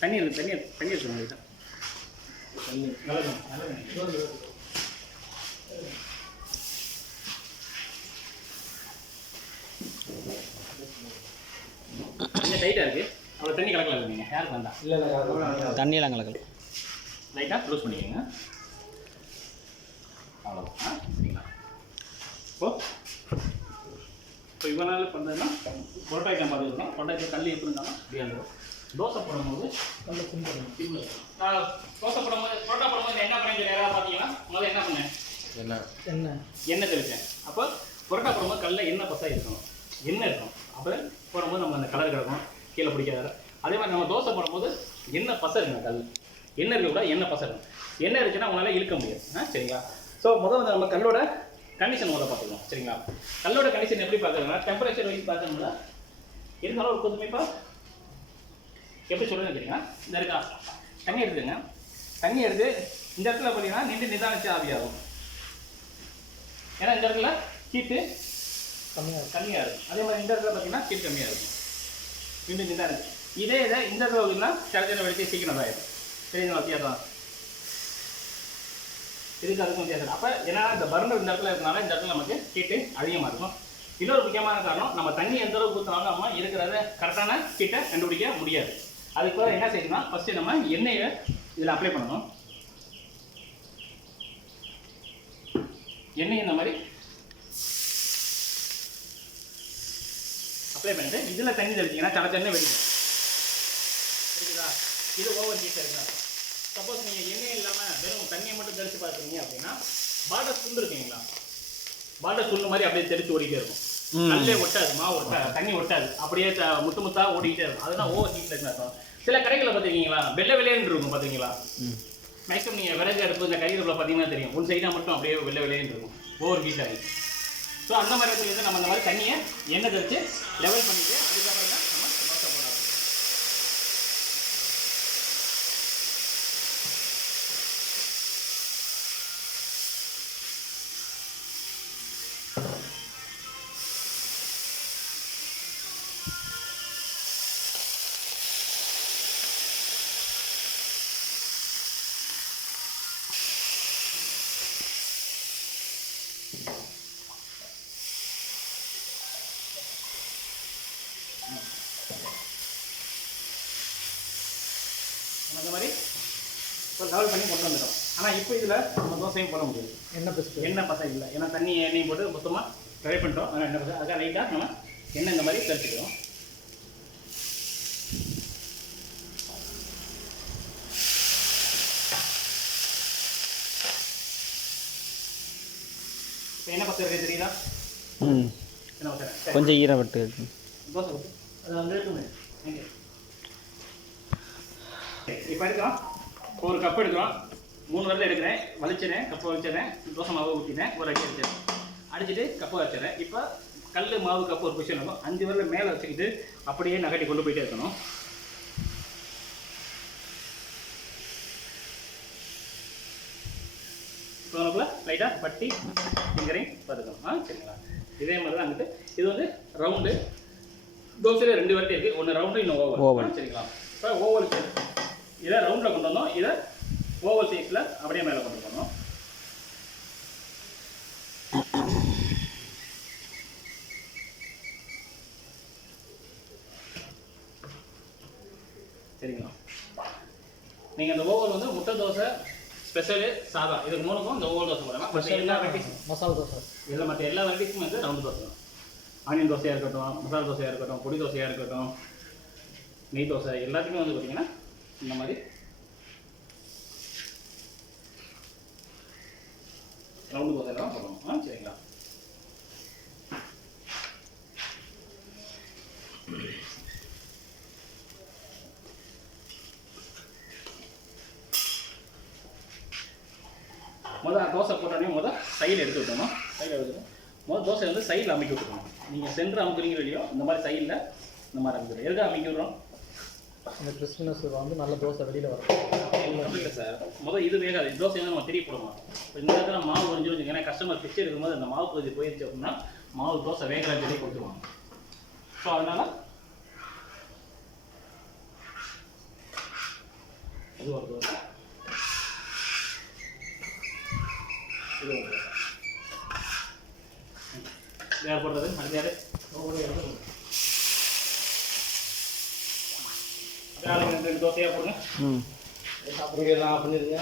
தண்ணி இருக்குங்க நல்லது கொஞ்சம் டைட்டாக இருக்குது. அவ்வளோ தண்ணி கலக்கல இல்லை நீங்கள் யாருக்கு வந்தா இல்லை தண்ணியெல்லாம் கலக்கல. லைட்டாக க்ளோஸ் பண்ணிக்கோங்க. அவ்வளோதான். சரிங்களா? இப்போ இவ்வளோ நாள் பண்ணுறதுன்னா பொரோட்டா ஐட்டம் பார்த்துருக்கோம். பொரோட்டா கல் எப்படி இருந்தாலும் அப்படியே தோசை போடும்போது கல்ல சிம்பிள். நான் தோசை போடும்போது பொரோட்டா போடும்போது என்ன பண்ணி யாராவது பார்த்தீங்கன்னா முதல்ல என்ன பண்ணேன்? எண்ணெய் தெளித்தேன். அப்போ பொரோட்டா போடும்போது கல்லில் எண்ணெய் பசா இருக்கணும், எண்ணெய் இருக்கும். அப்புறம் போடும்போது நம்ம அந்த கலர் கிடக்கும், கீழே பிடிக்காத. அதே மாதிரி நம்ம தோசை போடும்போது எண்ணெய் பசை இருக்கணும். கல் எண்ணெய் இருக்க கூட எண்ணெய் பசை இருக்கும். எண்ணெய் இருந்துச்சுன்னா உங்களால் இழுக்க முடியாது. சரிங்களா? ஸோ முதல் நம்ம கல்லோட கண்டிஷன் முதல்ல பார்த்துக்கணும். சரிங்களா? கல்லோட கண்டிஷன் எப்படி பார்க்குறதுனா டெம்பரேச்சர் வைஸ் பார்க்கணும்னா இருந்தாலும் ஒரு கொஞ்சமேப்பா எப்படி சொல்லுன்னு தெரியுங்களா? இந்த இருக்கா தண்ணி எடுத்துங்க. தண்ணி எடுத்து இந்த இடத்துல பார்த்தீங்கன்னா நின்று நிதானிச்சு ஆவியாகும். ஏன்னா இந்த இடத்துல ஹீட்டு கம்மியாக இருக்கும். அதே மாதிரி இந்த இடத்துல பார்த்தீங்கன்னா ஹீட் கம்மியாக இருக்கும். நின்று நிதானிச்சு இதே இதை இந்த இடத்துல பார்த்தீங்கன்னா சடச்சனை வெடிச்சு சீக்கிரம் ஆகிடும். சரிங்களா? வித்தியாசம் இதுக்கு அதுக்கும் வித்தியாசம். அப்போ ஏன்னா இந்த பர்னர் இந்த இடத்துல இருக்கனால இந்த இடத்துல நமக்கு ஹீட்டு அதிகமாக இருக்கும். இன்னொரு முக்கியமான காரணம், நம்ம தண்ணி எந்த அளவுக்கு ஊற்றினாலும் நம்ம இருக்கிறத கரெக்டான ஹீட்டை கண்டுபிடிக்க முடியாது. அதுக்கு பிறகு என்ன செய்யணும்னா ஃபஸ்ட்டு நம்ம எண்ணெயை இதில் அப்ளை பண்ணணும். எண்ணெய் இந்த மாதிரி அப்ளை பண்ணிட்டு இதில் தண்ணி தெளிச்சிங்கன்னா சடச்செண்ணெய் வெடிக்கும். இருக்குதா? இது ஓவர் ஹீட்டாக இருக்குதா? சப்போஸ் நீங்கள் எண்ணெய் இல்லாமல் வெறும் தண்ணியை மட்டும் தெளித்து பார்க்குறீங்க அப்படின்னா பார்டர் சுண்டு இருக்குங்களா? பார்டர் சுண்டு மாதிரி அப்படியே தெளித்து ஓடிக்கிட்டே இருக்கும். நல்லே ஒட்டாது, மாவு ஒட்டாது, தண்ணி ஒட்டாது, அப்படியே முத்து முத்தாக ஓடிக்கிட்டே இருக்கும். அதுதான் ஓவர் ஹீட்டில் இருக்குன்னு. சில கடைகளில் பார்த்துருக்கீங்களா வெள்ளை வெள்ளையன்னு இருக்கும். பார்த்தீங்களா? மேக்ஸிமம் நீங்கள் விறகு அடுப்பு இந்த கறிவேப்பிலை பார்த்தீங்கன்னா தெரியும், ஒன் சைடாக மட்டும் அப்படியே வெள்ளை வெள்ளையன்னு இருக்கும், ஓவர் ஹீட் ஆகி. ஸோ அந்த மாதிரி இடத்துல நம்ம இந்த மாதிரி தண்ணியை எண்ணெய் தெளித்து லெவல் பண்ணிவிட்டு அதுக்கப்புறம் தான் நம்ம தோசை போட ஆரம்பிக்கணும். அந்த மாதிரி ஒரு லெவல் பண்ணி கொண்டு வந்துடும். ஆனால் இப்போ இதில் நம்ம தோசையும் போட முடியாது. எண்ணெய் பசை இல்லை, ஏன்னா தண்ணி எண்ணெயும் போட்டு மொத்தமாக ட்ரை பண்ணிட்டோம். அதனால் எண்ணெய் பசை அதுக்காக லைட்டாக நம்ம எண்ணெய் இந்த மாதிரி தெளிச்சுக்கிறோம். இப்போ என்ன பசை இருக்குது தெரியுதா? என்ன பசை? கொஞ்சம் ஈரம் விட்டு தோசை பசை அது வந்து இருக்குமே. இப்போ எடுக்கிறோம், ஒரு கப் எடுக்கிறோம், 3 வரல எடுக்கிறேன், வலிச்சிடறேன், கப்பை வலிச்சிடறேன், தோசை மாவு ஊற்றினேன், ஒரு அடி அடிச்சிடறேன், அடிச்சுட்டு கப்பை வச்சிடறேன். இப்போ கல் மாவு கப்பு ஒரு பொசிஷன் இருக்கும், 5 வரல மேலே வச்சுக்கிட்டு அப்படியே நகட்டி கொண்டு போயிட்டே இருக்கணும். இப்போ நமக்குள்ள லைட்டாக பட்டி ஃபிங்கரையும் பார்த்துக்கணும். சரிங்களா? இதே மாதிரி தான் அங்கிட்டு இது வந்து ரவுண்டு தோசையில் 2 வரட்டி இருக்குது, ஒன்று ரவுண்டு இன்னும் ஓவல். சரிங்களா? இப்போ ஓவல் இதை ரவுண்டில் கொண்டு வந்தோம், இதை ஓவல் சைஸில் அப்படியே மேலே கொண்டு போனோம். சரிங்களா? நீங்கள் இந்த ஓவல் வந்து முட்டை தோசை ஸ்பெஷலு சாதா இதுக்கு 3க்கும் இந்த ஓவல் தோசை போடலாம். மற்ற எல்லா வெரைட்டிஸும் மசாலா தோசை இதில் மற்ற எல்லா வெரைட்டிஸும் வந்து ரவுண்டு தோசை தான். ஆனியன் தோசையாக இருக்கட்டும், மசாலா தோசையாக இருக்கட்டும், பொடி தோசையாக இருக்கட்டும், நெய் தோசை எல்லாத்துக்குமே வந்து பார்த்தீங்கன்னா இந்த மாதிரி ரவுண்டு தோசை தான் போடுவோம். சரிங்களா? முதல் தோசை போட்டோடனே சைடில் எடுத்து விட்டணும். சைடில் எடுத்துட்டோம். தோசை வந்து சைடில் அமைக்க விட்டுருக்கணும். நீங்கள் சென்டர் அமுக்குறீங்க இல்லையோ இந்த மாதிரி சைடில் இந்த மாதிரி அமைக்கிறோம். எதுக்காக அமைக்க விடுறோம்? அந்த கிறிஸ்மஸ் வந்து நல்ல தோசை வெளியில் வரும். இல்லை சார், முதல் இது வேகாது. தோசை வந்து நம்ம திரி போட மாட்டோம். இப்போ இந்த இடத்துல மாவு கொஞ்சம் ஏன்னா கஸ்டமர் பிச்சை இருக்கும்போது அந்த மாவு பகுதி போயிடுச்சு அப்படின்னா மாவு தோசை வேகலாம் சொல்லி கொடுத்துருவாங்க. ஸோ அதனால் இது ஒரு தோசை, இது ஒரு தோசை. யார் போடுறது? அடுத்த யார்? அப்படியே 2 தோசையாக போடுங்க. சாப்பிடுங்க, எல்லாம் பண்ணிடுங்க.